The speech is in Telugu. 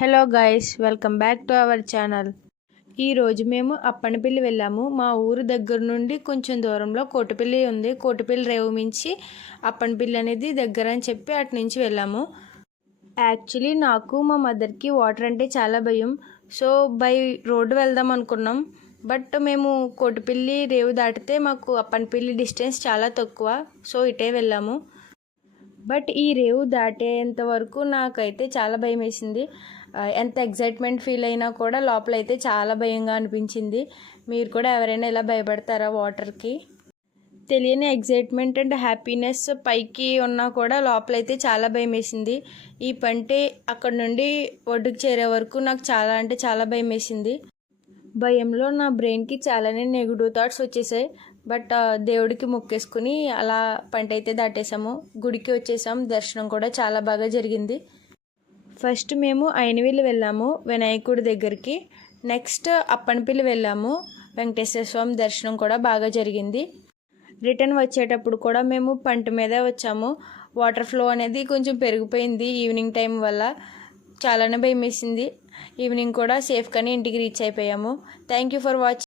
Hello guys, welcome back to our channel. ఈరోజు మేము అప్పనపల్లి వెళ్ళాము. మా ఊరు దగ్గర నుండి కొంచెం దూరంలో కోటిపల్లి ఉంది. కోటిపల్లి రేవు మించి అప్పనపల్లి అనేది దగ్గర అని చెప్పి అటు నుంచి వెళ్ళాము. యాక్చువల్లీ నాకు మా మదర్కి వాటర్ అంటే చాలా భయం. సో బై రోడ్డు వెళ్దాం అనుకున్నాం. బట్ మేము కోటిపల్లి రేవు దాటితే మాకు అప్పనపల్లి డిస్టెన్స్ చాలా తక్కువ. సో ఇటే వెళ్ళాము. బట్ ఈ రేవు దాటేంత వరకు నాకైతే చాలా భయం వేసింది. ఎంత ఎగ్జైట్మెంట్ ఫీల్ అయినా కూడా లోపలైతే చాలా భయంగా అనిపించింది. మీరు కూడా ఎవరైనా ఇలా భయపడతారా వాటర్కి? తెలియని ఎగ్జైట్మెంట్ అండ్ హ్యాపీనెస్ పైకి ఉన్నా కూడా లోపలైతే చాలా భయం వేసింది. ఈ పంటే అక్కడ నుండి ఒడ్డుకు చేరే వరకు నాకు చాలా అంటే చాలా భయం వేసింది. భయంలో నా బ్రెయిన్కి చాలానే నెగిటివ్ థాట్స్ వచ్చేసాయి. బట్ దేవుడికి మొక్కేసుకుని అలా పంట అయితే దాటేసాము. గుడికి వచ్చేసాం. దర్శనం కూడా చాలా బాగా జరిగింది. ఫస్ట్ మేము అయినవిల్లి వెళ్ళాము, వినాయకుడి దగ్గరికి. నెక్స్ట్ అప్పనపల్లి వెళ్ళాము. వెంకటేశ్వర స్వామి దర్శనం కూడా బాగా జరిగింది. రిటర్న్ వచ్చేటప్పుడు కూడా మేము పంట మీదే వచ్చాము. వాటర్ ఫ్లో అనేది కొంచెం పెరిగిపోయింది ఈవినింగ్ టైం వల్ల. చాలానే భయం వేసింది. ఈవినింగ్ కూడా సేఫ్గానే ఇంటికి రీచ్ అయిపోయాము. Thank you for watching.